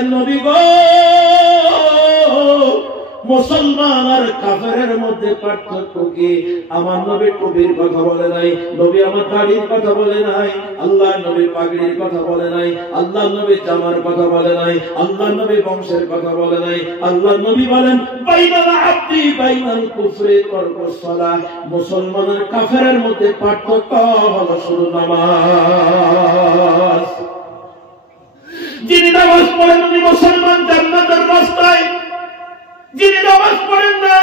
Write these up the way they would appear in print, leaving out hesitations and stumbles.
বললেন নবী গো, মুসলমান আর কাফেরের মধ্যে পার্থক্য কি? আমার নবী টুপির কথা বলে নাই, নবী আমার দাড়ির কথা বলে নাই, আল্লাহ নবী পাগড়ির কথা বলে নাই, আল্লাহ নবী জামার কথা বলে নাই, আল্লাহ নবী বংশের কথা বলে নাই। আল্লাহ নবী বলেন বাইনাল আব্দি বাইনাল কুফরি তারকুস সালাহ, মুসলমান আর কাফেরের মধ্যে পার্থক্য হলো শুধু নামাজ। যিনি নামাজ পড়েন উনি মুসলমান, জান্নাতের রাস্তায়। যিনি নামাজ পড়েন না,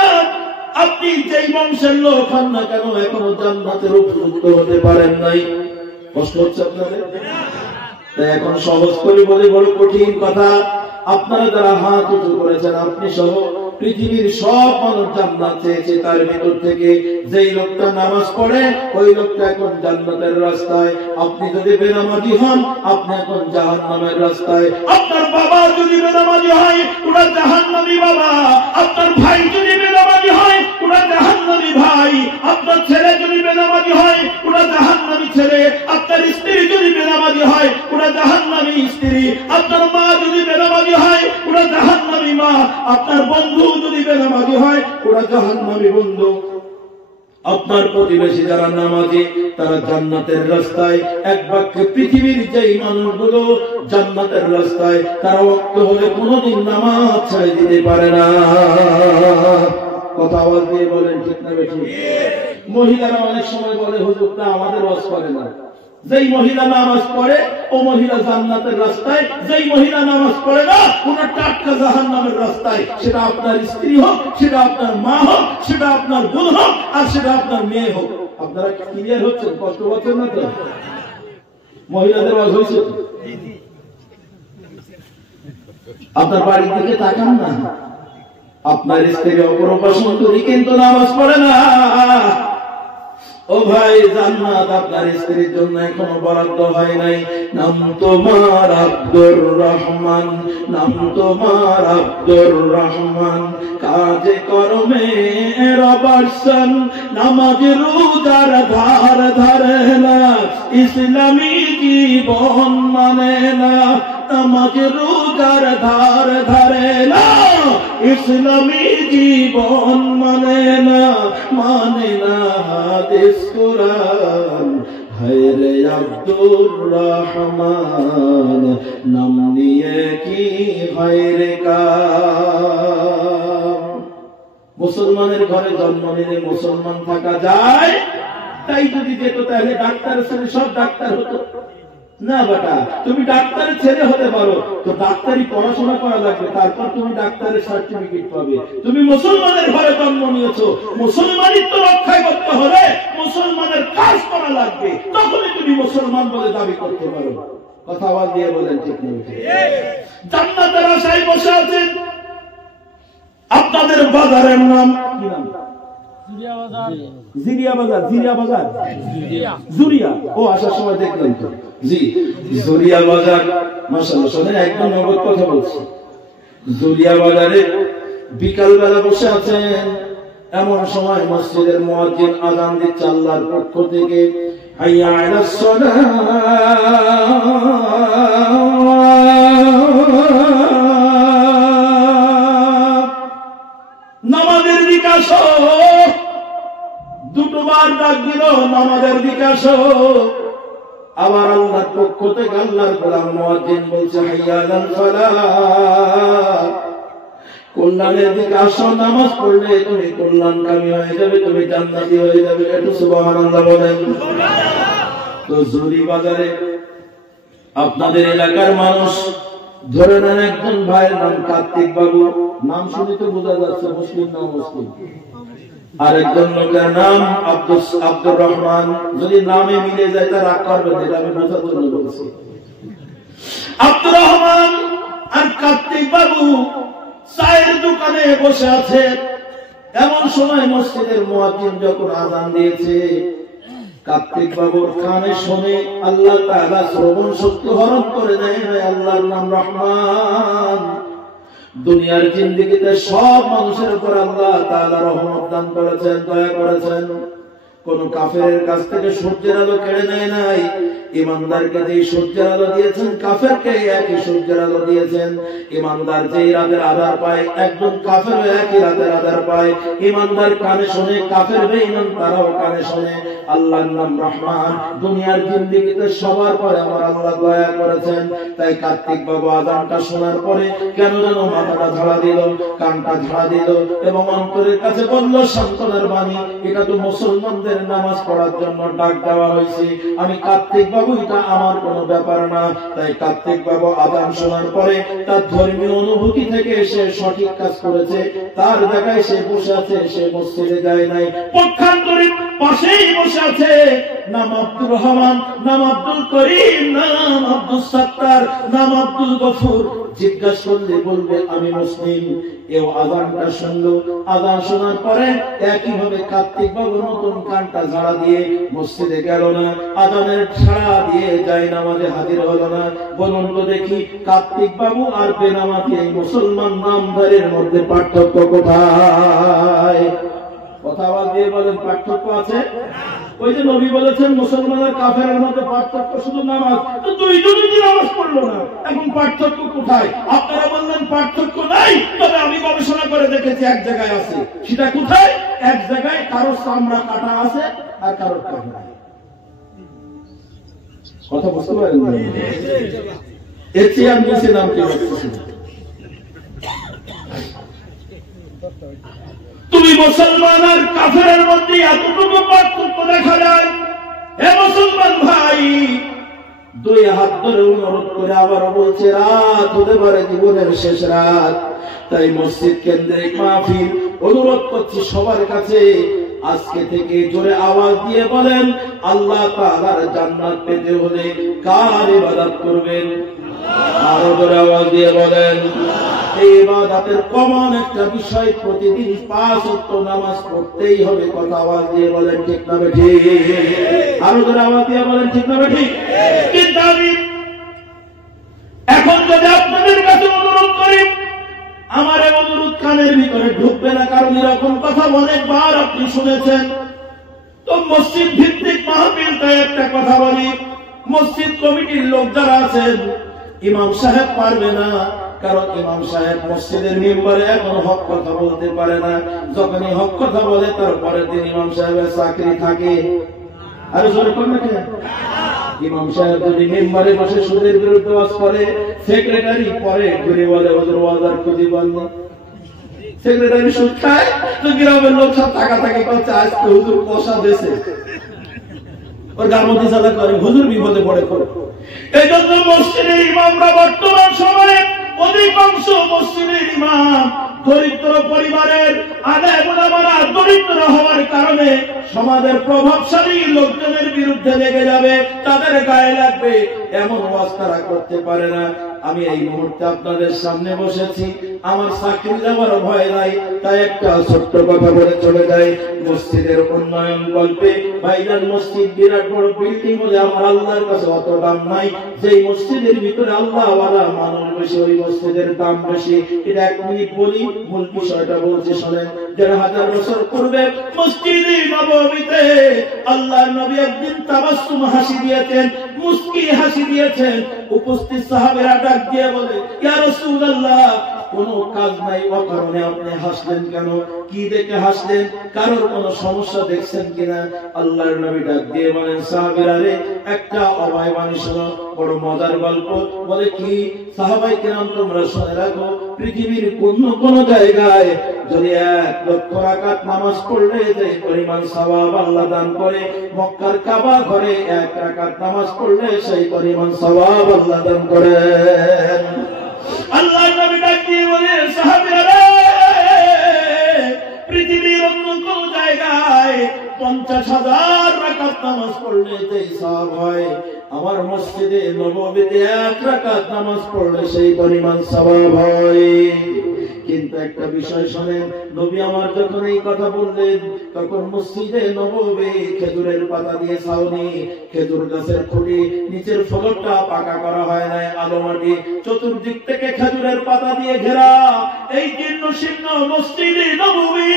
আপনি যেই বংশের লোক হন না কেন, এখনো জান্নাতের উপযুক্ত হতে পারেন নাই। কষ্ট হচ্ছে আপনাদের? তাই এখন সহজ করে বলে বড় কঠিন কথা। আপনারা যারা হাত উঁচু করেছেন, আপনি সহ পৃথিবীর সব মানুষ জান্নাত চেয়েছে, তার ভিতর থেকে যেই লোকটা নামাজ পড়ে ওই লোকটা এখন জান্নাতের রাস্তায়। আপনি যদি বেনামাজি হন, আপনি এখন জাহান্নামের রাস্তায়। আপনার বাবা যদি বেনামাজি হয়, ওরা জাহান্নামী বাবা। আপনার ভাই যদি বেনামাজি হয়, ওরা জাহান্নামী ভাই। আপনার ছেলে যদি বেনামাজি হয়, ওরা জাহান্নামী ছেলে। আপনার স্ত্রী যদি বেনামাজি হয়, ওরা জাহান্নামী স্ত্রী। আপনার মা যদি বেনামাজি হয়, ওরা জাহান্নামী মা। আপনার বন্ধু যদি বেনামাজি হয়, ওরা জাহান্নামী বন্ধু। আপনার প্রতিবেশী যারা নামাজি, তারা জান্নাতের রাস্তায়। এক বাক্যে পৃথিবীর যেই মানুষগুলো জান্নাতের রাস্তায়, তারা ওয়াক্ত হলে কোনোদিন নামাজ ছেড়ে দিতে পারে না। কথা আওয়াজ দিয়ে বলেন, ঠিক না বেঠিক? মহিলারা অনেক সময় বলে হুজুরটা আমাদের ওয়াজ করে না। যেই মহিলা নামাজ পড়ে ও মহিলা জান্নাতের রাস্তায়, যেই মহিলা নামাজ পড়ে না ওনার টাটকা জাহান্নামের রাস্তায়। সেটা আপনার স্ত্রী হোক, সেটা আপনার মা হোক, সেটা আপনার বোন হোক, আর সেটা আপনার মেয়ে হোক। আপনারা ক্লিয়ার হচ্ছেন? কষ্ট পাচ্ছেন না তো? মহিলাদের ওয়াজ হয়েছে? আপনার বাড়ির দিকে তাকান না। আপনার স্ত্রী অপরপাশন্তরী কিন্তু নামাজ পড়ে না। ও ভাই, জান্নাত আপনার স্ত্রীর জন্য এখনো বরাদ্দ হয় নাই। নাম তোমার আব্দুর রহমান, নাম তোমার আব্দুর রহমান, কাজে কর্মে রবারসান, নামাজ রোজার ধার ধারে না, ইসলামী জীবন মানে না। নামাজ রোজার ধার ধারে না, ইসলামী জীবন মানে না, মানে না হাদিস কুরআন। হায়রে আব্দুর রহমান, নাম নিয়ে কি হায়রে কাম। মুসলমানের ঘরে জন্ম নিলে মুসলমান থাকা যায়? তাই যদি যেত তাহলে ডাক্তারের ছেলে সব ডাক্তার হতো না। বেটা, তুমি ডাক্তারের ছেলে হতে পারো, তো ডাক্তারি পড়াশোনা করা লাগবে, তারপর তুমি ডাক্তারের সার্টিফিকেট পাবে। তুমি মুসলমানের ঘরে জন্ম নিয়েছো, মুসলমানিত্ব রক্ষা করতে হলে মুসলমানের কাজ করা লাগবে, তখনই তুমি মুসলমান বলে দাবি করতে পারো। কথা আওয়াজ দিয়ে বলেন, ঠিক নেই? জান্নাতের আশায় বসে আছেন। আপনাদের বাজারের নাম কি? নাম জিরিয়া বাজার। জিরিয়া বাজার, জুরিয়া। ও আসার সময় দেখলাম তো। জি, জুরিয়া বাজার। মাশাআল্লাহ, শুনে একদম নগদ কথা বলছি। জুরিয়া বাজারে বিকাল বেলা বসে আছেন, এমন সময় মসজিদের মুয়াজ্জিন আযান দিচ্ছে আল্লাহর পক্ষ থেকে, হাইয়া আলাস সালাহ। নামাজের বিকাশ, দুটোবার ডাক দিল নামাজের বিকাশ। আবার আল্লাহর পক্ষ থেকে আল্লাহর গোলাম মুয়াজ্জিন বলছে, হাইয়া আলাল ফালাহ। কল্যাণের দিকে আসো, নামাজ পড়লে তুমি কল্যাণকামী হয়ে যাবে, তুমি জান্নাতি হয়ে যাবে। একটু সুবহানাল্লাহ বলেন। তো জুরি বাজারে আপনাদের এলাকার মানুষ, ধরে নেন একজন ভাইয়ের নাম কার্তিক বাবু। নাম শুনে তো বোঝা যাচ্ছে মুসলিম না মুসলিম। আরেকজন লোকের নাম আব্দুর রহমান। যদি নামে মিলে যায় তা রাগ করবেন, এটা আমি বোঝার জন্য বলছি। আব্দুর রহমান আর কার্তিক বাবু চায়ের দোকানে বসে আছে। এমন সময় মসজিদের মুয়াজ্জিন যখন আযান দিয়েছে, কার্তিক বাবুর কানে শুনে আল্লাহ তাআলা শ্রবণ শক্তি হরণ করে নেয়। আল্লাহর নাম রহমান। দুনিয়ার জিন্দেগিতে সব মানুষের উপর আল্লাহ তাআলা রহমত দান করেছেন, দয়া করেছেন। কোন কাফেরের কাছ থেকে সূর্যের আলো কেড়ে নেয় নাই। ইমানদারকে যে সূর্যের আলো দিয়েছেন, কাফেরকে একই সূর্যের আলো দিয়েছেন। ইমানদার যেই রাতের আধার পায়, একজন কাফের একই রাতের আধার পায়। ইমানদার কানে শোনে, কাফের বেঈমান তারাও কানে শোনে। আল্লাহর নাম রহমান। দুনিয়ার জিন্দেগিতে সবার পরে আমার আল্লাহ দয়া করেছেন। তাই কার্তিক বাবু আযানটা শোনার পরে কেন যেন মাথাটা ঝাড়া দিল, কানটা ঝাড়া দিল এবং অন্তরের কাছে বলল সান্ত্বনার বাণী, এটা তো মুসলমানদের নামাজ পড়ার জন্য ডাক দেওয়া হয়েছে। আমি কার্তিক বাবু, এটা আমার কোনো ব্যাপার না। তাই কার্তিক বাবু আযান শোনার পরে তার ধর্মীয় অনুভূতি থেকে সে সঠিক কাজ করেছে। তার জায়গায় সে বসে আছে, সে মসজিদে যায় নাই, পক্ষান্তরে পাশেই বসে আছে। নাম আব্দুর রহমান, নাম আব্দুল করিম, নাম আব্দুল সাত্তার, নাম আব্দুল গফুর। জিজ্ঞাসা করলে বলবে আমি মুসলিম। এও আযানটা শুনলো। আযান শোনার পরে একইভাবে কার্তিক বাবু নতুন কানটা ঝাড়া দিয়ে মসজিদে গেল না, আযানের ছাড়া দিয়ে যায় নামাজে হাজির হলো না। বলুন তো দেখি, কার্তিক বাবু আর বেনামাজি এই মুসলমান নামধারীর মধ্যে পার্থক্য কোথায়? কথা আওয়াজ দিয়ে বলেন, পার্থক্য আছে? ওই যে নবী বলেছেন মুসলমান আর কাফেরের মধ্যে পার্থক্য শুধু নামাজ, তো দুইজনই নামাজ পড়লো না, এখন পার্থক্য কোথায়? আপনারা বললেন পার্থক্য নাই, তবে আমি গবেষণা করে দেখেছি এক জায়গায় আছে। সেটা কোথায়? এক জায়গায় কারো চামড়া কাটা আছে আর কারো কাটা নাই। কথা বুঝতে পারেন? এর চেয়ে আমি বেশি নাম কি বলতেছি? তুমি মুসলমান আর কাফেরের মধ্যে এতটুকু পার্থক্য দেখা যায়? হে মুসলমান ভাই, দুই হাত ধরে অনুরোধ করে আবার বলছে, রাত হতে পারে জীবনের শেষ রাত, তাই মসজিদ কেন্দ্রিক মাহফিল অনুরোধ করছি সবার কাছে, আজকে থেকে জোরে আওয়াজ দিয়ে বলেন, আল্লাহ তাআলার জান্নাত পেতে হলে কার ইবাদত করবেন? আরো জোরে আওয়াজ দিয়ে বলেন। এই ইবাদতের কমন একটা বিষয়, প্রতিদিন 5 ওয়াক্ত নামাজ পড়তেই হবে। কথা আওয়াজ দিয়ে বলেন, ঠিক না বেঠিক? আরো জোরে আওয়াজ দিয়ে বলেন, ঠিক না বেঠিক? কিন্তু আমি এখন যদি আপনাদের কাছে অনুরোধ করি, আমার এই অনুরোধ কানের ভিতরে ঢুকবে না, কারণ এরকম কথা অনেকবার আপনি শুনেছেন। তো মসজিদ ভিত্তিক মাহফিল, তাই একটা কথা বলি, মসজিদ কমিটির লোক যারা আছেন, ইমাম সাহেব পারবে না, কারণ ইমাম সাহেব মসজিদের মিম্বরে এখন হক কথা বলতে পারে না। যখনই হক কথা বলে তারপরে দিন ইমাম সাহেবের চাকরি থাকে। আরে জোরে কোন না? ইমাম সাহেব যদি মিম্বরে বসে সুদের বিরুদ্ধে ওয়াজ করে, সেক্রেটারি পরে ঘুরে বলে ওদের ওয়াজ আর খুঁজে পাননি। সেক্রেটারি সুদ খায়, তো গ্রামের লোক সব টাকাটাকি করছে, আজকে হুজুর পয়সা দিয়েছে, ওর গামতি সাদা করে, হুজুর বিপদে পড়ে করে। এই জন্য মসজিদের ইমামরা বর্তমান সময়ে অধিকাংশ মসজিদের ইমাম দরিদ্র পরিবারের, আদায় ওলামারা দরিদ্র হওয়ার কারণে সমাজের প্রভাবশালী লোকজনের বিরুদ্ধে লেগে যাবে, তাদের গায়ে লাগবে, এমন ওয়াজ তারা করতে পারে না। আমি এই মুহূর্তে আপনাদের সামনে বসেছি, আমার চাকরি যাওয়ার ভয় নাই, তাই একটা ছোট্ট কথা বলে চলে যাই। মসজিদের উন্নয়ন গল্পে ভাইজান, মসজিদ বিরাট বড় বিল্ডিং বলে আমার আল্লাহর কাছে অত দাম নাই। যেই মসজিদের ভিতরে আল্লাহ ওয়ালা মানুষ বেশি, ওই মসজিদের দাম বেশি। এটা 1 মিনিট বলি, মূল বিষয়টা বলছি শোনেন। 1500 বছর পূর্বে মসজিদে নববীতে আল্লাহর নবী একদিন তাবাসসুম হাসি দিয়েছেন, মুস্কি হাসি দিয়েছেন। উপস্থিত সাহাবীরা ডাক দিয়ে বলে, ইয়া রাসূলুল্লাহ, কোন কাজ নাই, অকারণে আপনি হাসলেন কেন? কি দেখে হাসলেন? কারোর কোন সমস্যা দেখছেন কিনা? আল্লাহর নবী ডাক দিয়ে বলেন, সাহাবীরা রে, একটা অভয় বাণী শোনো, বড় মজার গল্প। বলে কি? সাহাবাই কেরাম, তোমরা শুনে রাখো, পৃথিবীর কোন জায়গায় যদি 1 লক্ষ রাকাত নামাজ পড়লে যে পরিমাণ সওয়াব আল্লাহ দান করে, মক্কার কাবা ঘরে 1 রাকাত নামাজ পড়লে সেই পরিমাণ সওয়াব আল্লাহ দান করেন। আল্লাহর নবী ডাক দিয়ে বলে, সাহাবীরা রে, পৃথিবীর অন্য কোন জায়গায় 50,000 রাকাত নামাজ পড়লে যে সওয়াব হয়, আমার মসজিদে নববীতে 1 রাকাত নামাজ পড়লে সেই পরিমাণ সওয়াব হয়। কিন্তু একটা বিষয় শুনেন, নবী আমার যখন এই কথা বললেন, তখন মসজিদে নববী খেজুরের পাতা দিয়ে ছাউনি, খেজুর গাছের খুঁটি, নিচের ফলকটা পাকা করা হয় নাই, আলো মাটি, চতুর্দিক থেকে খেজুরের পাতা দিয়ে ঘেরা এই জীর্ণ শীর্ণ মসজিদে নববী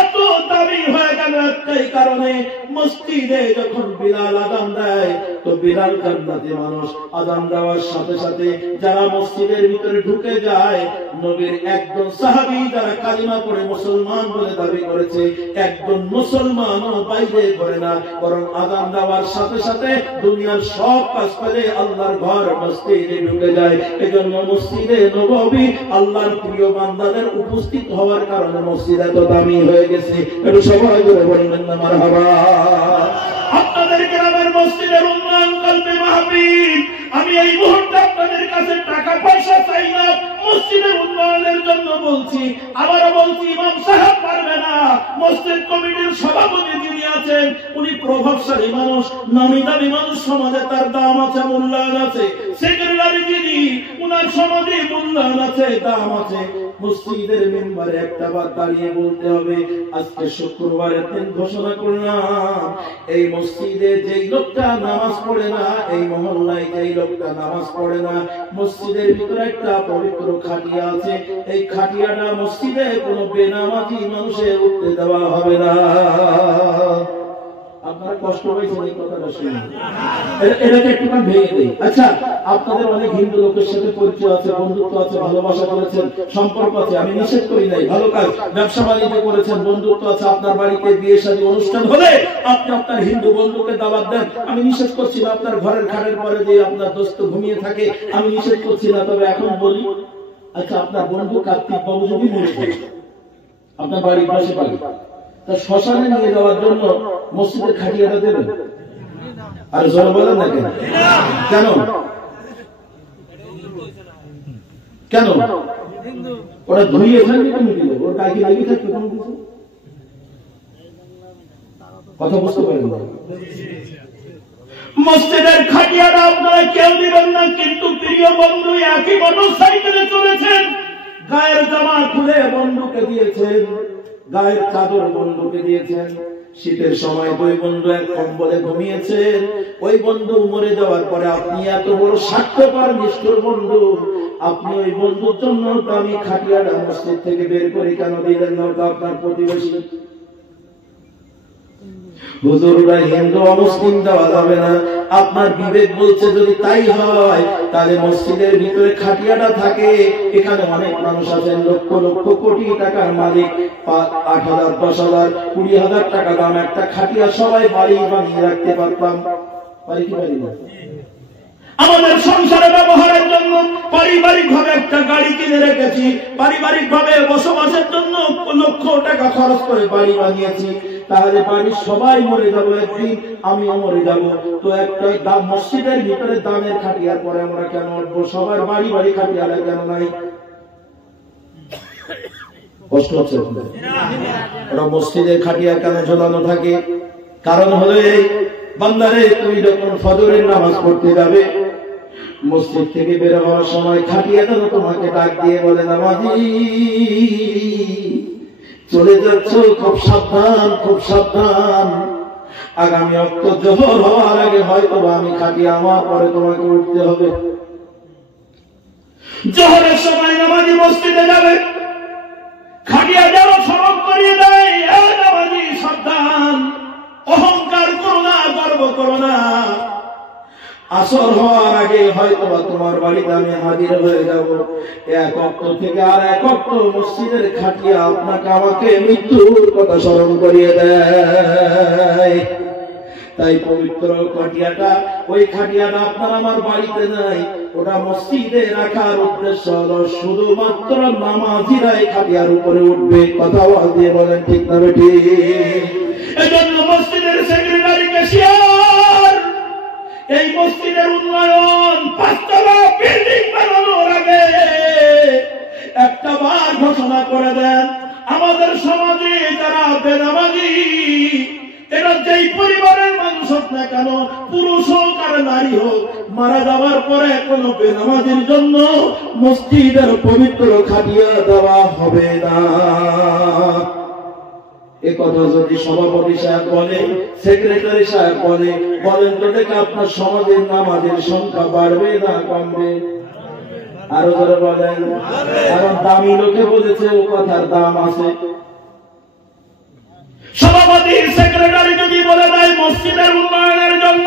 এত দামি হয়ে গেল একটাই কারণে, মসজিদে যখন বিলাল আযান দেয় তো বিলাল জান্নাতি মানুষ, আযান দেওয়ার সাথে সাথে যারা মসজিদের ভিতরে ঢুকে যায়, নবীর একজন সাহাবী যারা কালিমা পড়ে মুসলমান বলে দাবি করেছে, একজন মুসলমানও বাইরে করে না, বরং আযান দেওয়ার সাথে সাথে দুনিয়ার সব কাজ করে আল্লাহর ঘর মসজিদে ঢুকে যায়। এজন্য মসজিদে নববী আল্লাহর প্রিয় বান্দাদের উপস্থিত হওয়ার কারণে মসজিদ এত দামি হয়ে গেছে। একটু সবাই ধরে বলবেন না মারহাবা। আপনাদের গ্রামের মসজিদের উন্নয়ন কল্পে মাহফিল, আমি এই মুহূর্তে আপনাদের কাছে টাকা পয়সা চাই না, মসজিদের উন্নয়নের জন্য বলছি। আবারও বলছি, ইমাম সাহেব পারবে না, মসজিদ কমিটির সভাপতি যিনি আছেন উনি প্রভাবশালী মানুষ, নামি দামি মানুষ, সমাজে তার দাম আছে, মূল্যায়ন আছে। সেক্রেটারি যিনি, উনার সমাজে মূল্যায়ন আছে, দাম আছে। মসজিদের মেম্বারে একটা বার দাঁড়িয়ে বলতে হবে, আজকে শুক্রবারের দিন ঘোষণা করলাম এই মসজিদে যেই লোকটা নামাজ পড়ে না, এই মহল্লায় যেই লোকটা নামাজ পড়ে না, মসজিদের ভিতরে একটা পবিত্র খাটিয়া আছে, এই খাটিয়াটা মসজিদে কোনো বেনামাজি মানুষের উঠতে দেওয়া হবে না। আপনারা কষ্ট হয়েছে এই কথাটা শুনে, এটাকে একটুখানি ভেঙে দেই। আচ্ছা, আপনাদের অনেক হিন্দু লোকের সাথে পরিচয় আছে, বন্ধুত্ব আছে, ভালোবাসা করেছেন, সম্পর্ক আছে, আমি নিষেধ করি নাই, ভালো কাজ, ব্যবসা বাণিজ্য করেছেন, বন্ধুত্ব আছে। আপনার বাড়িতে বিয়ে শাদী অনুষ্ঠান হলে আপনি আপনার হিন্দু বন্ধুকে দাওয়াত দেন, আমি নিষেধ করছি না। আপনার ঘরের খাটের পরে যে আপনার দোস্ত ঘুমিয়ে থাকে, আমি নিষেধ করছি না। তবে এখন বলি, আচ্ছা আপনার বন্ধু কার্তিক বাবু যদি মরে যায়, আপনার বাড়ির পাশে বাড়ি, তা শ্মশানে নিয়ে যাওয়ার জন্য মসজিদের খাটিয়াটা দেবেন? আর জল বলেন না কেন? কেন কেন ওরা ধুইয়ে ফেলবে? তুমি দিল ওর গায়ে লাগিয়ে থাকবে কোনো কিছু? কথা বুঝতে পারেন না? মসজিদের খাটিয়াটা আপনারা কেউ দিবেন না, কিন্তু প্রিয় বন্ধু একই মোটর সাইকেলে চলেছেন, গায়ের জামা খুলে বন্ধুকে দিয়েছেন, গায়ের চাদর বন্ধুকে দিয়েছেন, শীতের সময় ওই বন্ধু এক কম্বলে ঘুমিয়েছেন, ওই বন্ধু মরে যাওয়ার পরে আপনি এত বড় স্বার্থপর নিষ্ঠুর বন্ধু, আপনি ওই বন্ধুর জন্য দামি খাটিয়াটা মসজিদ থেকে বের করে কেন দিলেন না? ওটা আপনার প্রতিবেশী। হুজুররা হিন্দু অমুসলিম দেওয়া যাবে না। আপনার বিবেক বলছে যদি তাই হয় তাহলে মসজিদের ভিতরে খাটিয়াটা থাকে, এখানে অনেক মানুষ আছেন লক্ষ লক্ষ কোটি টাকার মালিক, 8,000 10,000 20,000 টাকা দাম একটা খাটিয়া সবাই বাড়ি বানিয়ে রাখতে পারতাম, পারি কি পারি না? আমাদের সংসারে ব্যবহারের জন্য পারিবারিক ভাবে একটা গাড়ি কিনে রেখেছি, পারিবারিক ভাবে বসবাসের জন্য লক্ষ টাকা খরচ করে বাড়ি বানিয়েছি, তাহলে বাড়ির সবাই মরে যাবো একদিন, আমিও মরে যাব, তো একটা মসজিদের ভিতরে দামের খাটিয়ার পরে আমরা কেন উঠবো? সবার বাড়ি বাড়ি খাটিয়ালা কেন নাই? কষ্ট হচ্ছে ওরা মসজিদের খাটিয়া কেন ঝোলানো থাকে? কারণ হলো এই, বান্দারে তুমি যখন ফজরের নামাজ পড়তে যাবে, মসজিদ থেকে বের হওয়ার সময় খাটিয়াটা তোমাকে ডাক দিয়ে বলে, নামাজি চলে যাচ্ছ, খুব সাবধান, খুব সাবধান, আগামী অক্ত জোহর হওয়ার আগে হয়তো আমি খাটিয়া আমার পরে তোমাকে উঠতে হবে। জোহরের সময় নামাজি মসজিদে যাবে, খাটিয়া যাওয়া সড়ক করিয়ে দেয়, নামাজি সাবধান, অহংকার করো না, গর্ব করো না, আসর হওয়ার আগে হয়তো তোমার বাড়িতে আমি হাজির হয়ে যাব। এক অক্ত থেকে আর এক অক্ত মসজিদের খাটিয়া আপনাকে আমাকে মৃত্যুর কথা স্মরণ করিয়ে দেয়। তাই পবিত্র খাটিয়াটা, ওই খাটিয়াটা আপনার আমার বাড়িতে নাই, ওটা মসজিদে রাখার উদ্দেশ্য হলো শুধুমাত্র নামাজিরাই খাটিয়ার উপরে উঠবে। কথা আওয়াজ দিয়ে বলেন ঠিক না বেঠিক? এজন্য মসজিদের সেক্রেটারি ক্যাশিয়ার এই মসজিদের উন্নয়ন 5 তলা বিল্ডিং বানানোর আগে একটা বার ঘোষণা করে দেন, আমাদের সমাজে যারা বেনামাজি, এরা যেই পরিবারের মানুষ হোক না কেন, পুরুষ হোক আর নারী হোক, মারা যাওয়ার পরে কোন বেনামাজির জন্য মসজিদের পবিত্র খাটিয়া দেওয়া হবে না। এই কথা যদি সভাপতি সাহেব বলে, সেক্রেটারি সাহেব বলে, বলেন তো দেখে আপনার সমাজের নামাজের সংখ্যা বাড়বে না কমবে? আরো যারা বলেন, কারণ দামি লোকে বলেছে ও কথার দাম আছে। সভাপতি সেক্রেটারি যদি বলে দেয় মসজিদের উন্নয়নের জন্য,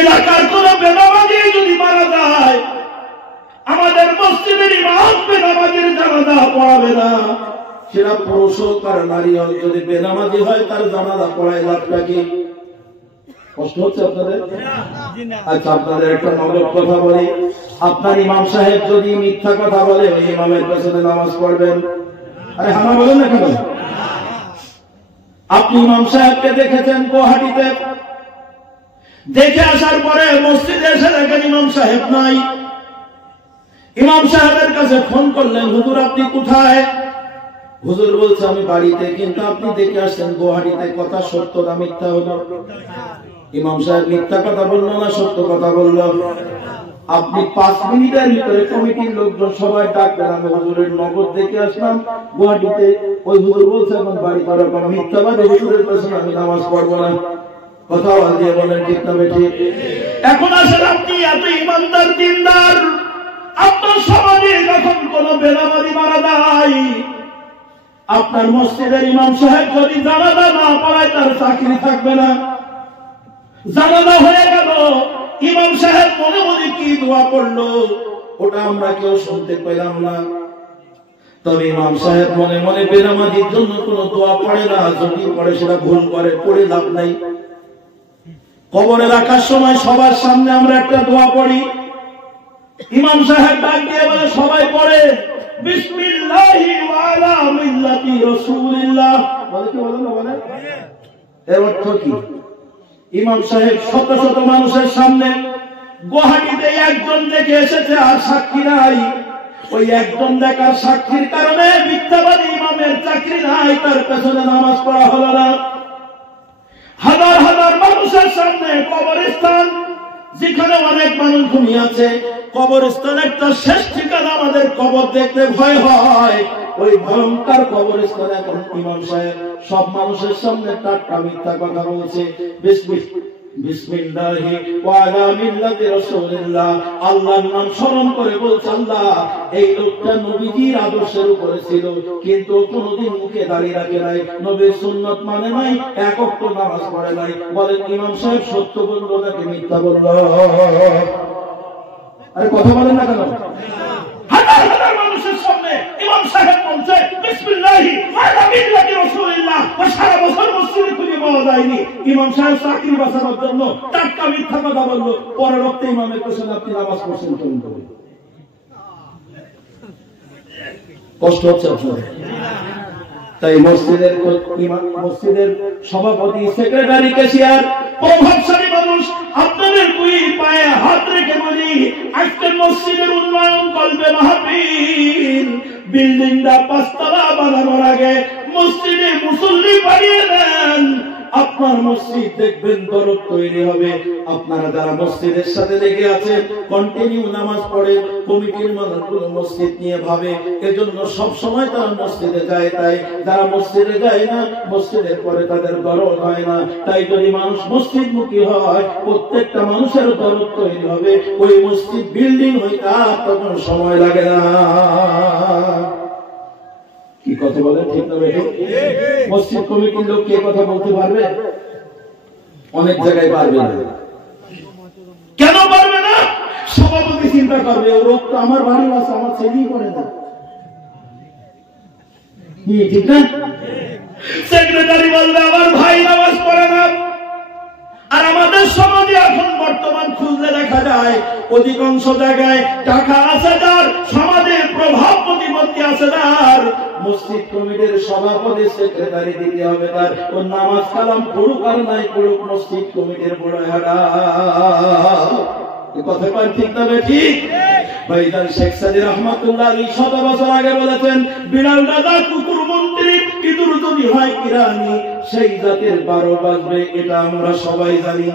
এলাকার কোন বেনামাজি যদি মারা যায়, আমাদের মসজিদের ইমাম বেনামাজির জানাজা পড়াবে না, সেটা পুরুষ হোক আর নারী হোক, যদি বেনামাজি হয় তার জানাজা পড়ায় লাভটা কি? কষ্ট হচ্ছে আপনাদের? আচ্ছা, আপনাদের একটা নগদ কথা বলি, আপনার ইমাম সাহেব যদি মিথ্যা কথা বলে ওই ইমামের পেছনে নামাজ পড়বেন? আরে হামা বলেন না কেন? আপনি ইমাম সাহেবকে দেখেছেন গুয়াহাটিতে, দেখে আসার পরে মসজিদে এসে দেখেন ইমাম সাহেব নাই। ইমাম সাহেবের কাছে ফোন করলেন, হুজুর আপনি কোথায়? হুজুর বলছে আমি বাড়িতে। কিন্তু আপনি দেখে আসছেন গুয়াহাটিতে, কথা সত্য না মিথ্যা হলো? ইমাম সাহেব মিথ্যা কথা বললো না সত্য কথা বললো? আপনি 5 মিনিটের ভিতরে কমিটির লোকজন সবাই ডাকবেন, আমি হুজুরের নগদ দেখে আসলাম গুয়াহাটিতে, ওই হুজুর বলছে এখন বাড়ি করার পর মিথ্যাবাদী হুজুরের পেছনে আমি নামাজ পড়বো না। কথা দিয়ে বলেন ঠিক না বেঠিক? এখন আসেন, আপনি এত ইমানদার দিনদার, আপনার সমাজে যখন কোন বেনামাজি মারা যায়, আপনার মসজিদের ইমাম সাহেব যদি জানাজা না পড়ায় তার চাকরি থাকবে না। জানাজা হয়ে গেল, ইমাম সাহেব মনে মনে কি দোয়া করলো ওটা আমরা কেউ শুনতে পেলাম না। তবে ইমাম সাহেব মনে মনে বেনামাজির জন্য কোন দোয়া পড়ে না, যদি পড়ে সেটা ভুল করে, পড়ে লাভ নাই। কবরে রাখার সময় সবার সামনে আমরা একটা দোয়া পড়ি, ইমাম সাহেব ডাক দিয়ে বলে সবাই পড়ে বিসমিল্লাহি ওয়া আলা মিল্লাতি রাসূলিল্লাহ। বলে কি বলেন না বলেন? এর অর্থ কি? ইমাম সাহেব শত শত মানুষের সামনে গুয়াহাটিতে একজন দেখে এসেছে আর সাক্ষী নাই, ওই একজন দেখার সাক্ষীর কারণে মিথ্যাবাদী ইমামের চাকরি নাই, তার পেছনে নামাজ পড়া হলো না। হাজার হাজার মানুষের সামনে কবরস্থান, যেখানে অনেক মানুষ ঘুমিয়ে আছে, কবরস্থান একটা শেষ ঠিকানা, আমাদের কবর দেখতে ভয় হয়, ওই ভয়ঙ্কর কবরস্থান এখন ইমাম সাহেব সব মানুষের সামনে টাটকা মিথ্যা কথা বলছে। বিসমিল্লাহি ওয়া আলা মিল্লাতি রাসূলিল্লাহ, আল্লাহর নাম স্মরণ করে বলছে আল্লাহ এই লোকটা নবীজির আদর্শের উপরে ছিল, কিন্তু কোনদিন মুখে দাঁড়িয়ে রাখে নাই, নবীর সুন্নাত মানে নাই, এক ওয়াক্ত নামাজ পড়ে নাই। বলেন ইমাম সাহেব সত্য বললো নাকি মিথ্যা বললো? আরে কথা বলেন না কেন? হাজার হাজার মানুষের সামনে ইমাম সাহেব বলছে বিসমিল্লাহি ওয়া আলা মিল্লাতি রাসূলিল্লাহ, সারা বছর মসজিদে খুঁজে পাওয়া যায়নি। ইমাম সাহেব চাকরি বাঁচানোর জন্য টাটকা মিথ্যা কথা বললো, পরের রক্তে ইমামের পেছনে আপনি নামাজ পড়ছেন কেমন করে? কষ্ট হচ্ছে আপনার? তাই মসজিদের সভাপতি, সেক্রেটারি, ক্যাশিয়ার, প্রভাবশালী মানুষ, আপনাদের দুই পায়ে হাত রেখে বলি আজকে মসজিদের উন্নয়ন করবে মাহফিল, বিল্ডিংটা 5 তলা বানানোর আগে মসজিদে মুসল্লি বাড়িয়ে দেন, আপনার মসজিদ দেখবেন দরদ তৈরি হবে। আপনারা যারা মসজিদের সাথে লেগে আছেন, কন্টিনিউ নামাজ পড়ে, কমিটির মানুষগুলো মসজিদ নিয়ে ভাবে, এজন্য সব সময় তারা মসজিদে যায়। তাই যারা মসজিদে যায় না, মসজিদের পরে তাদের দরদ হয় না। তাই যদি মানুষ মসজিদমুখী হয়, প্রত্যেকটা মানুষের দরদ তৈরি হবে, ওই মসজিদ বিল্ডিং হইতে আর তখন সময় লাগে না। কি কথা বলে ঠিক না? মসজিদ কমিটির লোক কে কথা বলতে পারবে? অনেক জায়গায় পারবে না। কেন পারবে না? সভাপতি চিন্তা করবে ও লোক তো আমার বাড়ির আছে, আমার ছেলেই করে না, ঠিক না? সেক্রেটারি বলবে আমার ভাই নামাজ পড়ে না। আর আমাদের সমাজে এখন বর্তমান খুঁজলে দেখা যায় অধিকাংশ জায়গায় টাকা আছে যার, সমাজে প্রভাব প্রতিপত্তি আছে যার, মসজিদ কমিটির সভাপতি সেক্রেটারি দিতে হবে তার, ও নামাজ কালাম পড়ুক আর নাই পড়ুক, মসজিদ কমিটির বড় হারা। কথা কয় ঠিক না ঠিক? ভাইজান শেখ সাদি রহমাতুল্লাহ আলাইহি 100 বছর আগে বলেছেন, বিড়াল রাজা কুকুর মন্ত্রী, ইঁদুর যদি হয় ইরানি, সেই জাতের 12 বাজবে, এটা আমরা সবাই জানি।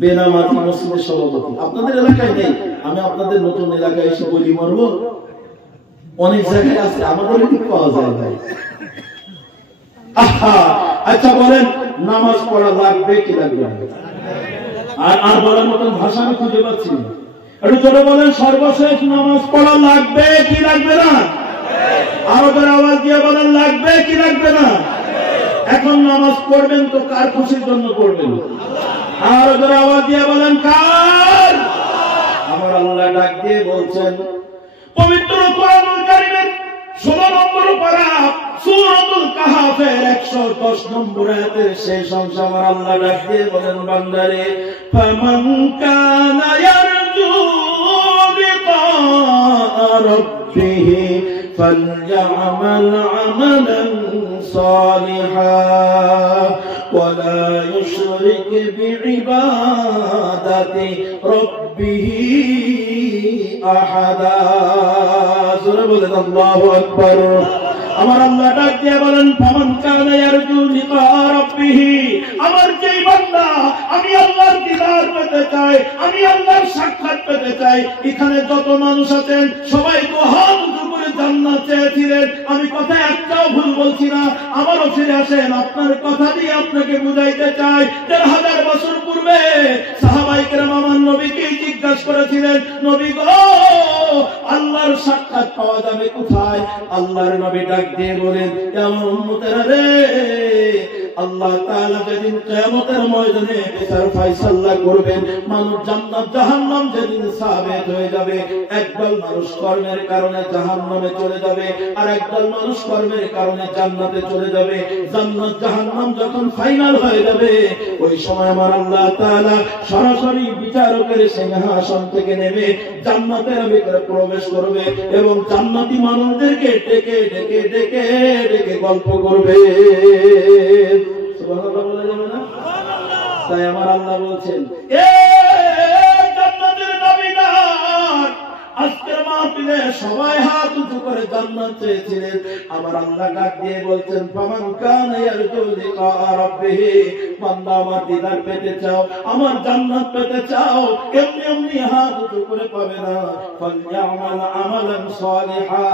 বেনামাজি মসজিদের সভাপতি আপনাদের এলাকায় নেই, আমি আপনাদের নতুন এলাকায় এসে বলি মরবো, অনেক জায়গায় আছে, আমাদের কি পাওয়া যায় ভাই? আচ্ছা বলেন, নামাজ পড়া লাগবে কি লাগবে না? আর বলার মতন ভাষা আমি খুঁজে পাচ্ছি না। একটু জোরে বলেন, সর্বশেষ নামাজ পড়া লাগবে কি লাগবে না? আরো করে আওয়াজ দিয়ে বলেন, লাগবে কি লাগবে না? এখন নামাজ পড়বেন তো কার খুশির জন্য পড়বেন? আরো করে আওয়াজ দিয়ে বলেন, কার? আমার আল্লাহ ডাক দিয়ে বলছেন পবিত্র কোরআনুল কারীমের 16 নম্বর পারা সূরাতুল কাহফের 110 নম্বর আয়াতের শেষ অংশ আমার আল্লাহ ডাক দিয়ে বলেন, বান্দারে ফামান কানা ইয়ারজু লিকা রাব্বিহি ফালইআমাল আমালান সালিহা ওয়ালা ইউশরিক বিইবাদাতি রাব্বিহি আহাদা। জোরে বলেন আল্লাহু আকবার। আমার আল্লাহ ডাক দিয়ে বলেন, ফামান কানা ইয়ারজু লিকা রাব্বিহি, আমার যেই বান্দা আমি আল্লাহর দিদার পেতে চাই, আমি আল্লাহর সাক্ষাৎ পেতে চাই, এখানে যত মানুষ আছেন সবাই তো হাত উঁচু করে জান্নাত চেয়েছিলেন, আমি কথা একটাও ভুল বলছি না, আমারও ফিরে আসেন, আপনার কথা দিয়ে আপনাকে বুঝাইতে চাই। ১,৫০০ বছর পূর্বে সাহাবায়ে কেরাম আমার নবীকে জিজ্ঞাসা করেছিলেন, নবী গো আল্লাহর সাক্ষাৎ পাওয়া যাবে কোথায়? আল্লাহর নবী ডাক দিয়ে বলেন, আমার উম্মতেরা রে, আল্লাহ তাআলা যেদিন কিয়ামতের ময়দানে বিচার ফয়সালা করবেন, মানুষ জান্নাত জাহান্নাম যেদিন সাবিত হয়ে যাবে, একদল মানুষ কর্মের কারণে জাহান্নামে চলে যাবে, আর একদল মানুষ কর্মের কারণে জান্নাতে চলে যাবে। জান্নাত জাহান্নাম যখন ফাইনাল হয়ে যাবে, ওই সময় আমার আল্লাহ তাআলা সরাসরি বিচারকের সিংহাসন থেকে নেমে জান্নাতের ভিতরে প্রবেশ করবে এবং জান্নাতি মানুষদেরকে ডেকে ডেকে ডেকে ডেকে গল্প করবে। সুবহানাল্লাহ বলা যাবে না? তাই আমার আল্লাহ বলছেন, এ জান্নাতের দাবিদার, আজকের মাহফিলে সবাই হাত উঁচু করে জান্নাত চেয়েছিলেন, আমার আল্লাহ ডাক দিয়ে বলছেন, ফামান কানা ইয়ারজু লিকা রাব্বিহি, বান্দা আমার দিদার পেতে চাও, আমার জান্নাত পেতে চাও, এমনি এমনি হাত উঁচু করে পাবে না, ফালইআমাল আমালান সালিহা,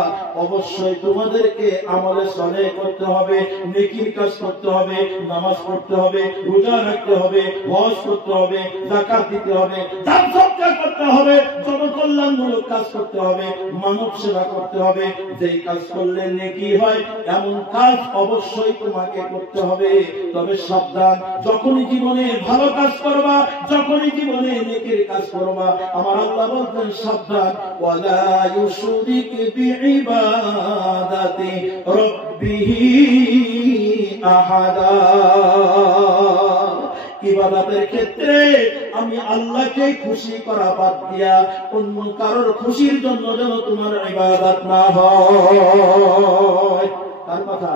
অবশ্যই তোমাদেরকে আমলে সালেহ করতে হবে, নেকির কাজ করতে হবে, নামাজ পড়তে হবে, রোজা রাখতে হবে, হজ করতে হবে, যাকাত দিতে হবে, দান সদকা করতে হবে, জনকল্যাণমূলক কাজ করতে হবে, মানব সেবা করতে হবে, যেই কাজ করলে নেকি হয় এমন কাজ অবশ্যই তোমাকে করতে হবে। তবে সাবধান, যখনই জীবনে ভালো কাজ করবা, যখনই জীবনে নেকির কাজ করবা, আমার আল্লাহ বলতেন সাবধান, ওয়ালা ইউশরিক বিইবাদাতি রাব্বিহি আহাদা। ইবাদতের ক্ষেত্রে আমি আল্লাহকে খুশি করা বাদ দিয়া অন্য কারোর খুশির জন্য যেন তোমার ইবাদত না হয়। কার কথা?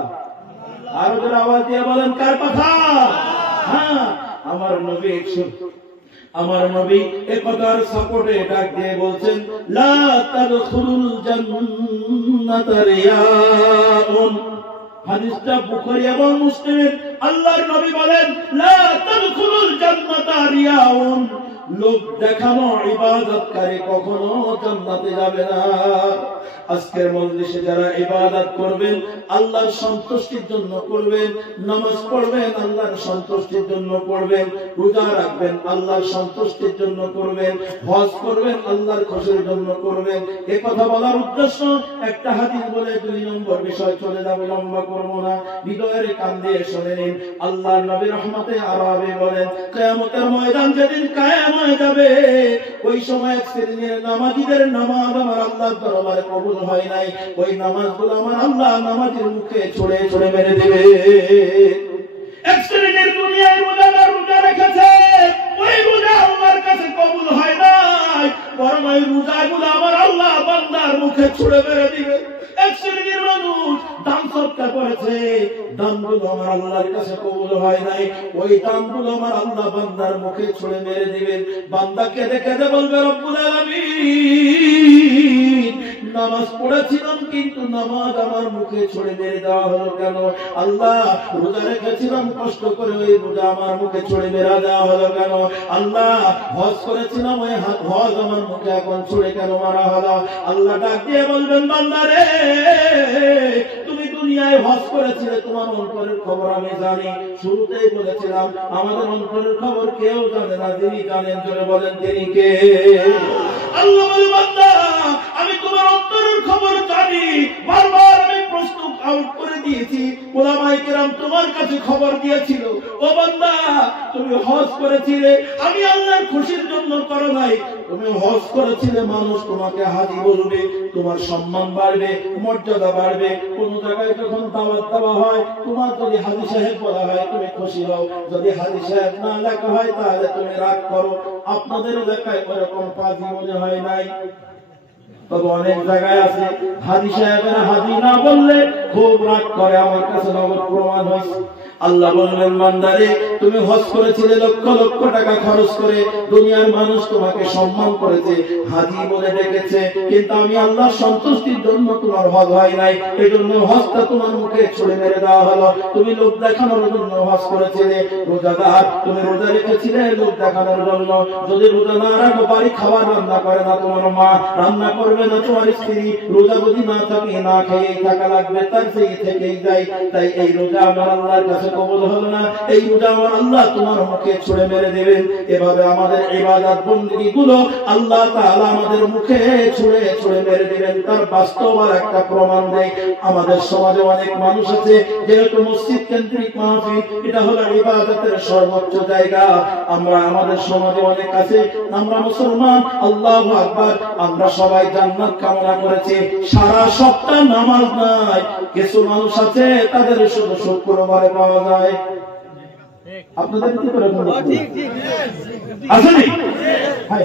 আরো জোরে আওয়াজ দিয়ে বলেন, কার কথা? হ্যাঁ, আমার নবী এ কথার সাপোর্টে ডাক দিয়ে বলছেন, লা তাদখুলুল জান্নাতা রিয়াউন। হাদিসটা বুখারী এবং মুসলিমের। আল্লাহর নবী বলেন, লা তাদখুলুল জান্নাতা রিয়াউন, লোক দেখানো ইবাদতকারী কখনো জান্নাতে যাবে না। আজকের মজলিসে যারা ইবাদত করবেন আল্লাহর সন্তুষ্টির জন্য করবেন, নামাজ পড়বেন আল্লাহর সন্তুষ্টির জন্য পড়বেন, রোজা রাখবেন আল্লাহর সন্তুষ্টির জন্য করবেন, হজ করবেন আল্লাহর খুশির জন্য করবেন। এই কথা বলার উদ্দেশ্য একটা হাদিস বলে 2 নম্বর বিষয় চলে যাবে, লম্বা করব না, হৃদয়ের কান দিয়ে শুনে নিন। আল্লাহর নবী রহমতে আরবে বলেন, কিয়ামতের ময়দান যেদিন কায়েম হয়ে যাবে, ওই সময় এক শ্রেণীর নামাজীদের নামাজ আমার আল্লাহর দরবারে কবুল হয় নাই, ওই নামাজগুলো আমার আল্লাহ নামাজের মুখে ছুঁড়ে ছুঁড়ে মেরে দেবে। এক শ্রেণীর দুনিয়ায় রোজাদার রোজা রেখেছে, ওই রোজা আল্লাহর কাছে কবুল হয় নাই, বরং ওই রোজাগুলো আমার আল্লাহ বান্দার মুখে ছুঁড়ে মেরে দিবে। এক শ্রেণীর মানুষ দান সদকা করেছে, দানগুলো আমার আল্লাহর কাছে কবুল হয় নাই, ওই দানগুলো আমার আল্লাহ বান্দার মুখে ছুঁড়ে মেরে দিবেন। বান্দা কেঁদে কেঁদে বলবে, রব্বুল আলামিন, নামাজ পড়েছিলাম কিন্তু নামাজ আমার মুখে ছুঁড়ে মেরে দেওয়া হলো কেন? আল্লাহ, রোজা রেখেছিলাম কষ্ট করে, ওই রোজা আমার মুখে ছুঁড়ে মেরা দেওয়া হলো কেন? আল্লাহ, হজ করেছিলাম, ওই হজ আমার মুখে এখন ছুঁড়ে কেন মারা হলো? আল্লাহ ডাক দিয়ে বলবেন, বান্দা রে, তুমি দুনিয়ায় হজ করেছিলে তোমার অন্তরের খবর আমি জানি। শুরুতেই বলেছিলাম আমাদের অন্তরের খবর কেউ জানে না, তিনি জানেন। জোরে বলেন তিনি কে? আল্লাহ বলে বান্দা আমি তোমার অন্তরের খবর জানি। বারবার আমি প্রশ্ন আউট করে দিয়েছি, উলামায়ে কেরাম তোমার কাছে খবর দিয়েছিল, ও বান্দা তুমি হজ করেছিলে আমি আল্লাহর খুশির জন্য করো নাই। তুমি হজ করেছিলে মানুষ তোমাকে হাজি বলবে, তোমার সম্মান বাড়বে, মর্যাদা বাড়বে। কোন জায়গায় যখন দাওয়াত দেওয়া হয় তোমার যদি হাজি সাহেব বলা হয় তুমি খুশি হও, যদি হাজি সাহেব না লেখা হয় তাহলে তুমি রাগ করো। আপনাদের এলাকায় ওরকম পাজি মনে হয় নাই? তবে অনেক জায়গায় আছে হাজি সাহেবেরা হাজি না বললে খুব রাগ করে, আমার কাছে নগদ প্রমাণ হয়েছে। আল্লাহ বললেন বান্দারে তুমি হজ করেছিলে লক্ষ লক্ষ টাকা খরচ করে, দুনিয়ার মানুষ তোমাকে সম্মান করেছে, হাজি বলে ডেকেছে, কিন্তু আমি আল্লাহর সন্তুষ্টির জন্য তোমার হজ হয় নাই, এই জন্য হজটা তোমার মুখে ছুড়ে মেরে দেওয়া হলো। তুমি লোক দেখানোর জন্য হজ করেছিলে। রোজাদার তুমি রোজা রেখেছিলে লোক দেখানোর জন্য। যদি রোজা না রাখো বাড়ি খাবার রান্না করে না তোমার মা, রান্না করবে না তোমার স্ত্রী, রোজা যদি না থাকে না খেয়ে থাকা লাগবে, তার সেই থেকেই যায়। তাই এই রোজা আমার আল্লাহর কাছে কবুল হলো না, এই রোজা আমার আল্লাহ তোমার মুখে ছুড়ে মেরে দেবেন। এভাবে আমাদের ইবাদত বندگی গুলো আল্লাহ তাআলা আমাদের মুখে ছুড়ে ছুড়ে মেরে দিবেন। তার বাস্তব আর একটা প্রমাণ দেয়। আমাদের সমাজে অনেক মানুষ আছে যেহেতু মসজিদ কেন্দ্রিক মাহফিল, এটা হলো ইবাদতের সর্বোচ্চ জায়গা। আমরা আমাদের সমাজে অনেক আছে আমরা মুসলমান, আল্লাহু আকবার, আমরা সবাই জান্নাত কামনা করেছি, সারা সপ্তাহ নামাজ নাই। কিছু মানুষ আছে তাদের শুধু শুক্রবারে পাওয়া যায়। আপনাদের কি করে আসেনি? ভাই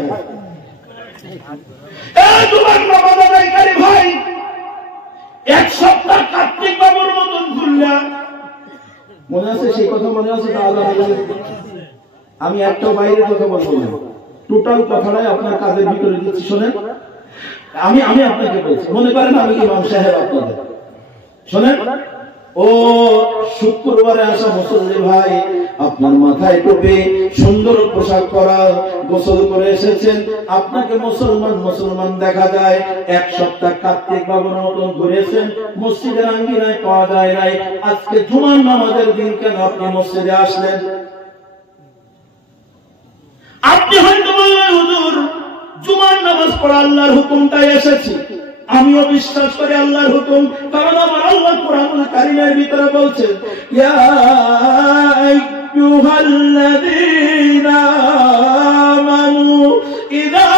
এক সপ্তাহ কার্তিক বাবুর মতন ঘুরলাম, মনে আছে সেই কথা? মনে আছে? আমি একটা বাইরে কথা বলবো না, টোটাল কথাটাই আপনার কাজের ভিতরে দিচ্ছি। শোনেন, আমি আপনাকে বলছি, মনে করেন আমি ইমাম সাহেব, আপনাদের শোনেন। ও শুক্রবারে আসা মুসল্লি ভাই, আপনার মাথায় টুপি, সুন্দর পোশাক পরা, গোসল করে এসেছেন, আপনাকে মুসলমান দেখা যায়। এক সপ্তাহ কার্তিক বাবুর মতন ঘুরেছেন, মসজিদের আঙ্গিনায় পাওয়া যায় নাই। আজকে জুমার নামাজের দিন কেন আপনি মসজিদে আসলেন? আপনি হয়তো বললেন হুজুর জুমার নামাজ পড়া আল্লাহর হুকুমটাই এসেছি। আমিও বিশ্বাস করি আল্লাহর হুকুম, কারণ আমার আল্লাহ কোরআনুল কারীমের ভিতরে বলছেন ইয়া আইয়ুহাল্লাযীনা আমানু ইযা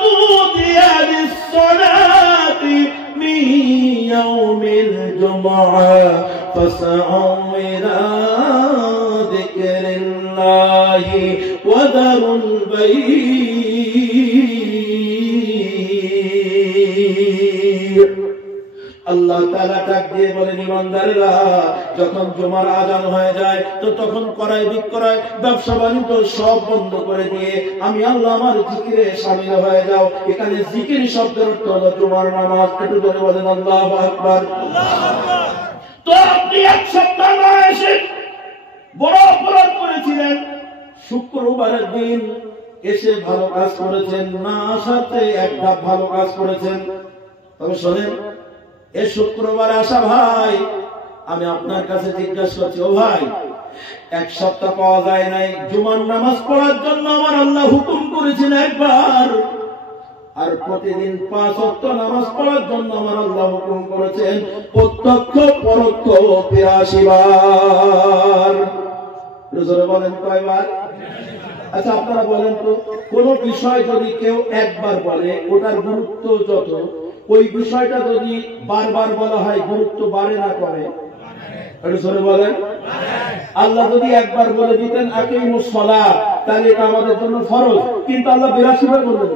নুদিয়া লিস-সালাতি মিন ইয়াউমিল জুমআহ ফাসআউ ইলা যিকরিল্লাহি ওয়া দারুল বাই'। আল্লাহ তাআলা ডাক দিয়ে বলেন ইমানদারেরা, যখন জুমার আযান হয়ে যায় তো তখন ক্রয় বিক্রয়, ব্যবসা বাণিজ্য সব বন্ধ করে দিয়ে আমি আল্লাহ আমার জিকিরে শামিল হয়ে যাও। এখানে জিকির শব্দের অর্থ হলো জুমার নামাজ। একটু জোরে বলেন আল্লাহু আকবার। তো আপনি এক সপ্তাহ না এসে বড় অপরাধ করেছিলেন, শুক্রবারের দিন এসে ভালো কাজ করেছেন, না আসাতে একটা ভালো কাজ করেছেন। তবে শোনেন, এ শুক্রবার আসা ভাই, আমি আপনার কাছে জিজ্ঞাসা করছি, ও ভাই এক সপ্তাহ পাওয়া যায় নাই, জুমার নামাজ পড়ার জন্য আমার আল্লাহ হুকুম করেছেন একবার, আর প্রতিদিন 5 ওয়াক্ত নামাজ পড়ার জন্য আমার আল্লাহ হুকুম করেছেন প্রত্যক্ষ পরোক্ষ 82 বার। জোরে বলেন কয়বার? আচ্ছা আপনারা বলেন তো, কোন বিষয় যদি কেউ একবার বলে ওটার গুরুত্ব যত, ওই বিষয়টা যদি বারবার বলা হয় গুরুত্ব বাড়ে না কমে? বলেন। আল্লাহ যদি একবার বলে দিতেন আকিমুস সালাত, তাহলে এটা আমাদের জন্য ফরজ, কিন্তু আল্লাহ 82 বার বললেন।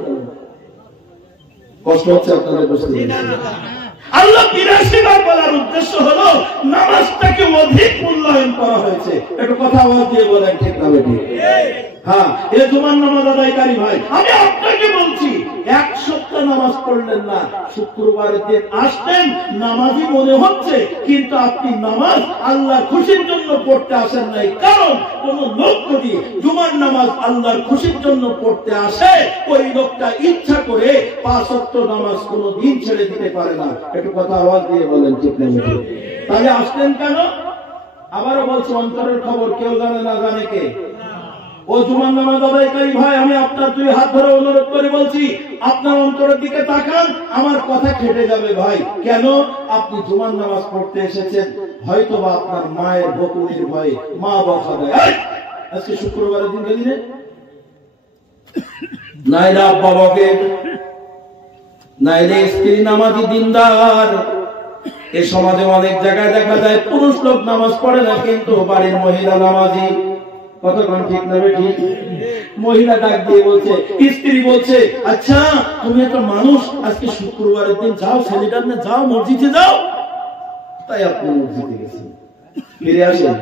কষ্ট হচ্ছে আপনাদের বুঝতে? আল্লাহ 82 বার বলার উদ্দেশ্য হলো নামাজটাকে অধিক মূল্যায়ন করা হয়েছে। একটু কথা আওয়াজ দিয়ে বলেন ঠিক না বেঠিক? হ্যাঁ, এ জুমার নামাজ আদায়কারী ভাই, আমি আপনাকে বলছি এক সপ্তাহ নামাজ পড়লেন না, শুক্রবারের দিন আসতেন, নামাজই মনে হচ্ছে, কিন্তু আপনি নামাজ আল্লাহর খুশির জন্য পড়তে আসেন নাই। কারণ কোন লোক যদি জুমার নামাজ আল্লাহর খুশির জন্য পড়তে আসে, ওই লোকটা ইচ্ছা করে 5 ওয়াক্ত নামাজ কোনো দিন ছেড়ে দিতে পারে না। একটু কথা আওয়াজ দিয়ে বলেন ঠিক না? তাহলে আসলেন কেন? আবারও বলছি, অন্তরের খবর কেউ জানে না, জানে কে? ও জুমার নামাজ আদায়কারী ভাই, আমি আপনার 2 হাত ধরে অনুরোধ করে বলছি, আপনার অন্তরের দিকে তাকান, আমার কথা খেটে যাবে ভাই। কেন? আপনি জুমার নামাজ পড়তে এসেছেন, হয়তো বা আপনার মায়ের বকুনির ভয়ে মা বকা দেয়। আজকে শুক্রবারের দিন গেলি না, নাইলে আব্বা বকে, নাইলে স্ত্রী নামাজি দিনদার। এ সমাজে অনেক জায়গায় দেখা যায় পুরুষ লোক নামাজ পড়ে না, কিন্তু বাড়ির মহিলা নামাজি। কতক্ষণ ঠিক না ঠিক? মহিলা ডাক দিয়ে বলছে, স্ত্রী বলছে, আচ্ছা তুমি একটা মানুষ, আজকে শুক্রবারের দিন যাও, ছেলেটার না যাও, মসজিদে যাও। তাই আপনি মসজিদে গেছেন, ফিরে আসেন।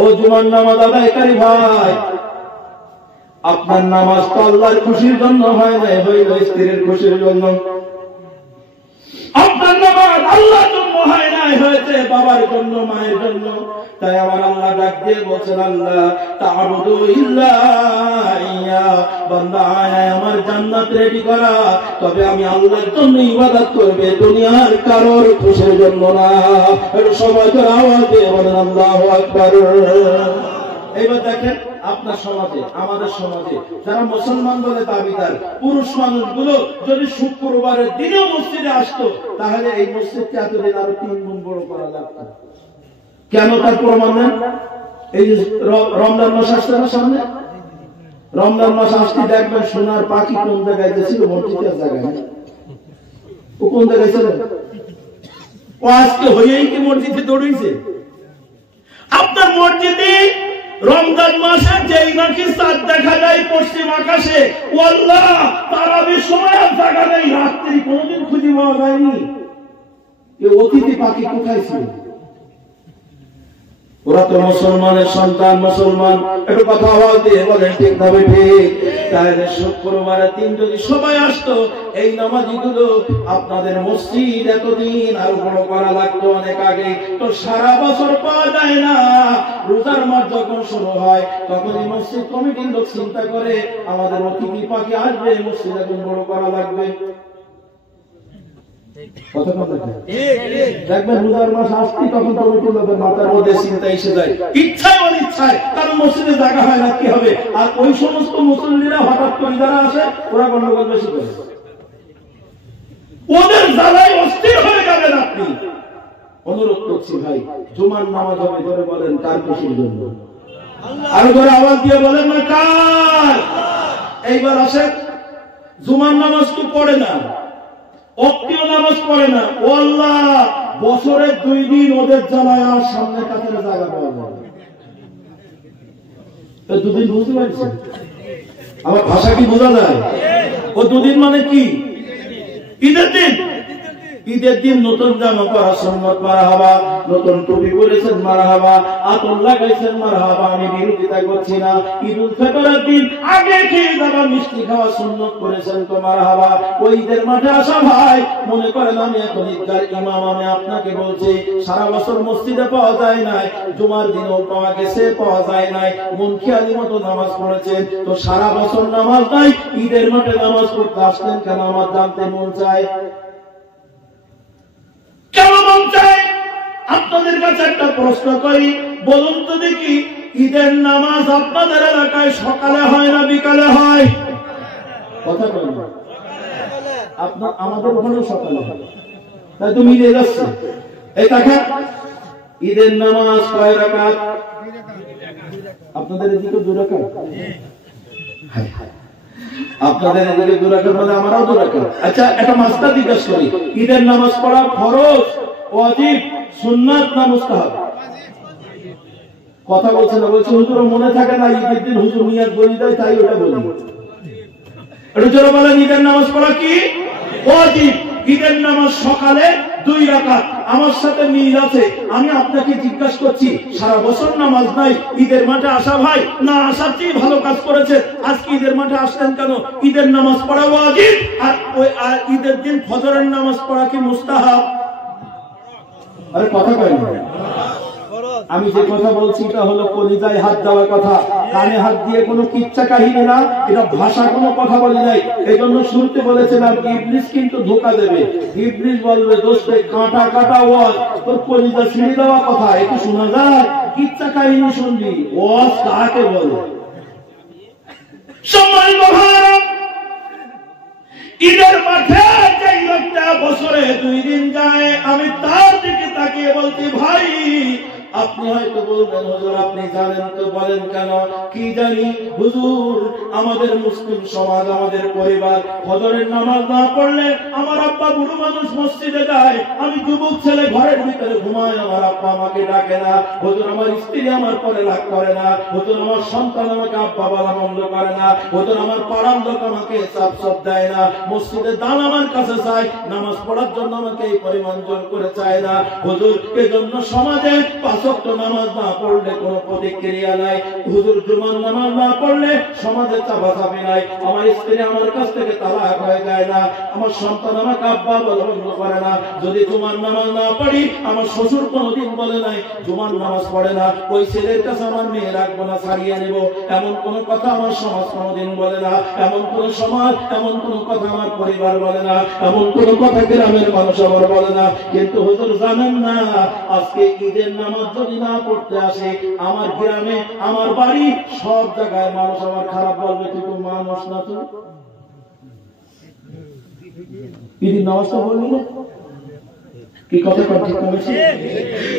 ও জুমার নামাজ আদায়কারী ভাই, আপনার নামাজ তো আল্লাহর খুশির জন্য হয় না, হইল স্ত্রীর খুশির জন্য। আপনার নামাজ আল্লাহর জন্য হয় না, হয়েছে বাবার জন্য, মায়ের জন্য। তাই আমার আল্লাহ ডাক দিয়ে বলছেন, আল্লাহ তা'বুদু ইল্লা ইয়া, বান্দা আয় আমার জান্নাত রেডি করা, তবে আমি আল্লাহর জন্য ইবাদত করবে, দুনিয়ার কারোর খুশির জন্য না। একটু সবাই করে আওয়াজ দিয়ে বলেন আল্লাহু আকবার। এবার দেখেন, আপনার সমাজে, আমাদের সমাজে যারা মুসলমান বলে দাবিদার পুরুষ মানুষগুলো যদি শুক্রবারের দিনেও মসজিদে আসতো, তাহলে এই মসজিদকে এতদিন আরো 3 গুণ বড় করা লাগতো। কেন? তার প্রমাণ নেন। এই যে রমজান মাস আসছে না সামনে, রমজান মাস আসতে দেখবেন সোনার পাখি কোন জায়গায় ছিল, মসজিদের জায়গায়। ও কোন জায়গায় ছিল? ও আজকে হয়েই কি মসজিদে দৌড়েছে? আপনার মসজিদে রমজান মাসে যেই নাকি চাঁদ দেখা যায় পশ্চিম আকাশে, আল্লাহ তারাবির সময় আর জায়গা নেই, রাত্রি কোনদিন খুঁজে পাওয়া যায়নি। এই অতিথি পাখি কোথায় ছিল? ওরা তো মুসলমানের সন্তান, মুসলমান। একটু কথা আওয়াজ দিয়ে বলেন ঠিক না ঠিক? তাহলে শুক্রবারের দিন যদি সবাই আসতো, এই নামাজিগুলো আপনাদের মসজিদ এতদিন আরো বড় করা লাগতো অনেক আগে। তো সারা বছর পাওয়া যায় না, রোজার মাস যখন শুরু হয় তখনই মসজিদ কমিটির লোক চিন্তা করে আমাদের অতিথি পাখি আসবে, মসজিদ এখন বড় করা লাগবে। দেখবেন রোজার মাস আসতেই তখন কমিটির লোকের মাথার মধ্যে চিন্তা এসে যায়, ইচ্ছায় অনিচ্ছায়, কারণ মসজিদে জায়গা হয় না, কি হবে? আর ওই সমস্ত মুসল্লিরা হঠাৎ করে যারা আসে, ওরা গন্ডগোল বেশি করে, ওদের জ্বালায় অস্থির হয়ে যাবেন আপনি। অনুরোধ করছি ভাই, জুমার নামাজ হবে, ধরে বলেন কার খুশির জন্য? আরো ধরে আওয়াজ দিয়ে বলেন না কার? এইবার আসেন, জুমার নামাজ তো পড়ে না, অক্টিও নামাজ পড়ে না, ও আল্লাহ বছরে 2 দিন ওদের জ্বালায় আর সামনে কাছে জায়গা পাওয়া যায়। 2 দিন বুঝতে পারছেন? আমার ভাষা কি বোঝা যায়? ও 2 দিন মানে কি? ঈদের দিন। ঈদের দিন নতুন জামা পরা সুন্নাত, মারহাবা। নতুন টুপি পরেছেন, মারহাবা। আতর লাগাইছেন, মারহাবা। আমি বিরোধিতা করছি না। ঈদুল ফিতরের দিন আগে খেয়ে যাওয়া মিষ্টি খাওয়া সুন্নাত করেছেন তো মারহাবা। ওই ঈদের মাঠে আসা ভাই, মনে করেন আমি এখন ঈদগার ইমাম, আমি আপনাকে বলছি সারা বছর মসজিদে পাওয়া যায় নাই, জুমার দিনও পাওয়া গেছে, পাওয়া যায় নাই, মন খেয়ালি মতো নামাজ পড়েছেন, তো সারা বছর নামাজ নাই, ঈদের মাঠে নামাজ পড়তে আসলেন কেন? আমার জানতে মন চায়। কেন মন চাই? আপনাদের কাছে একটা প্রশ্ন করি, বলুন তো দেখি, ঈদের নামাজ আপনাদের এলাকায় সকালে হয় না বিকালে হয়? কথা বলুন। আপনার আমাদের ওখানেও সকালে হয়, তাই তো মিলে যাচ্ছে। এই দেখেন ঈদের নামাজ কয় রাকাত? আপনাদের এদিকে 2 রাকাত। আপনাদের এদিকে 2 রাকাত মানে আমরাও 2 রাকাত। আচ্ছা একটা মাসলা জিজ্ঞাসা করি, ঈদের নামাজ পড়া ফরজ, ওয়াজিব, সুন্নাত না মুস্তাহাব? কথা বলছে না, বলছে হুজুর মনে থাকে না, ঈদের দিন হুজুর নিয়াত বলি দেয়, তাই ওটা বলি। একটু জোরে বলেন, ঈদের নামাজ পড়া কি? ওয়াজিব। ঈদের নামাজ সকালে 2 রাকাত আমার সাথে মিল আছে। আমি আপনাকে জিজ্ঞাসা করছি, সারা বছর নামাজ নাই, ঈদের মাঠে আসা ভাই না আসার চেয়ে ভালো কাজ করেছে। আজকে ঈদের মাঠে আসলেন কেন? ঈদের নামাজ পড়া ওয়াজিব, আর ঈদের দিন ফজরের নামাজ পড়া কি মুস্তাহাব? আরে কথা কয় না। আমি যে কথা বলছি এটা হলো কলিজায় হাত দেওয়ার কথা, কানে হাত দিয়ে কোনো কিচ্ছা কাহিনী না, এটা ভাষা কোনো কথা বলি নাই। এই জন্য শুরুতে বলেছিলাম ইবলিস কিন্তু ধোঁকা দেবে। ইবলিস বলবে দোস্তে কাঁটা কাটা ওয়াজ, তোর কলিজা ছিঁড়ে দেওয়া কথা একটু শোনা যায়, কিচ্ছা কাহিনী শুনবি, ওয়াজ কাকে বলে? সময় মহারাজ ঈদের মাঠে যেই লোকটা বছরে 2 দিন যায়, আমি তার দিকে তাকিয়ে বলছি ভাই আপনি হয়তো বলবেন হুজুর আপনি জানেন তো, বলেন কেন? কি জানি হুজুর, আমাদের মুসলিম সমাজ, আমাদের পরিবার ফজরের নামাজ না পড়লে আমার আব্বা বুড়ো মানুষ মসজিদে যায়, আমি যুবক ছেলে ঘরের ভিতরে ঘুমাই, আমার আব্বা আমাকে ডাকে না, হুজুর আমার স্ত্রী আমার পরে রাগ করে না, হুজুর আমার সন্তান আমাকে আব্বা বলা বন্ধ করে না, হুজুর আমার পাড়ার লোক আমাকে চাপ চাপ দেয় না, মসজিদে দান আমার কাছে চায়, নামাজ পড়ার জন্য আমাকে এই পরিমাণ জোর করে চায় না হুজুর। এজন্য সমাজে 5 ওয়াক্ত নামাজ না পড়লে কোনো প্রতিক্রিয়া নাই হুজুর, জুমার নামাজ না পড়লে সমাজে চাপাচাপি নাই, আমার স্ত্রী আমার কাছ থেকে তালাক হয়ে যায় না, আমার সন্তান আমাকে আব্বা বলা বন্ধ করে না, যদি জুমার নামাজ না পড়ি আমার শ্বশুর কোনোদিন বলে নাই জুমার নামাজ পড়ে না, ওই ছেলের কাছে আমার মেয়ে রাখবো না, ছাড়িয়ে নেব, এমন কোন কথা আমার সমাজ কোনোদিন বলে না, এমন কোন সমাজ, এমন কোন কথা আমার পরিবার বলে না, এমন কোন কথা গ্রামের মানুষ আমার বলে না। কিন্তু হুজুর জানেন না, আজকে ঈদের নামাজ যদি না পড়তে আসে আমার গ্রামে, আমার বাড়ি, সব জায়গায় মানুষ আমার খারাপ বলবে, তুই তো মানুষ না, তো ঈদের নামাজটা বললি না, কি কথা ঠিক বলেছি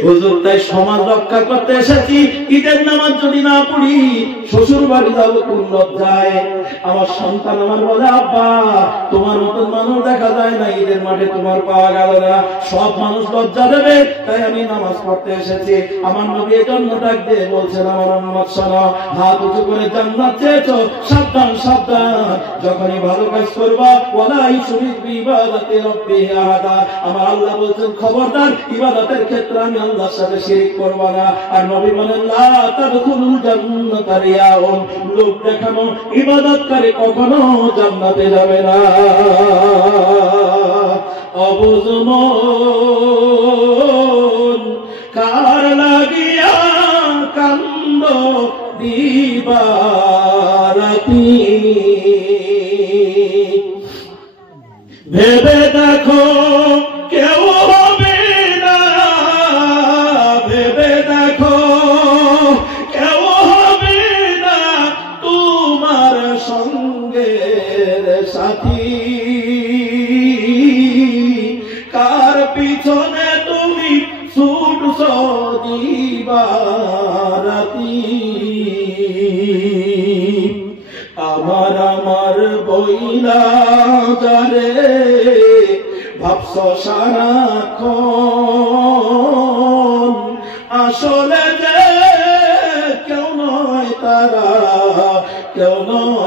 হুজুর? তাই সমাজ রক্ষা করতে এসেছি, ঈদের নামাজ যদি না পড়ি শ্বশুর বাড়ি যাবো কোন লজ্জায়, আমার সন্তান আমার বলে আব্বা তোমার মতন মানুষ দেখা যায় না, ঈদের মাঠে তোমার পাওয়া গেল না, সব মানুষ লজ্জা দেবে, তাই আমি নামাজ পড়তে এসেছি। আমার নবী এই জন্য ডাক দিয়ে বলছেন, আমার উম্মত শোনো, হাত উঁচু করে জান্নাত চেয়েছো, সাবধান সাবধান, যখনই ভালো কাজ করবা ওয়ালা ইউশরিক বিইবাদাতি রাব্বিহি আহাদা, আমার আল্লাহ বলছেন খবরদার ইবাদতের ক্ষেত্রে আমি আল্লাহর সাথে শিরিক করব না। আর নবী বলেন লা তাদখুলুল জান্নাতা রিয়াউন, লোক দেখানো ইবাদতকারী কখনো জান্নাতে যাবে না। অবুঝ মন কার লাগিয়া কান্দ দিবারাতি, ভেবে দেখো কেউ হবে না, ভেবে দেখো কেউ হবে না তোমার সঙ্গের সাথী, কার পিছনে তুমি ছুটছো দিবারাতি, আমার আমার বইলা যারে ভাবছ সারাক্ষণ, আসলে যে কেউ নয় তারা, কেউ নয়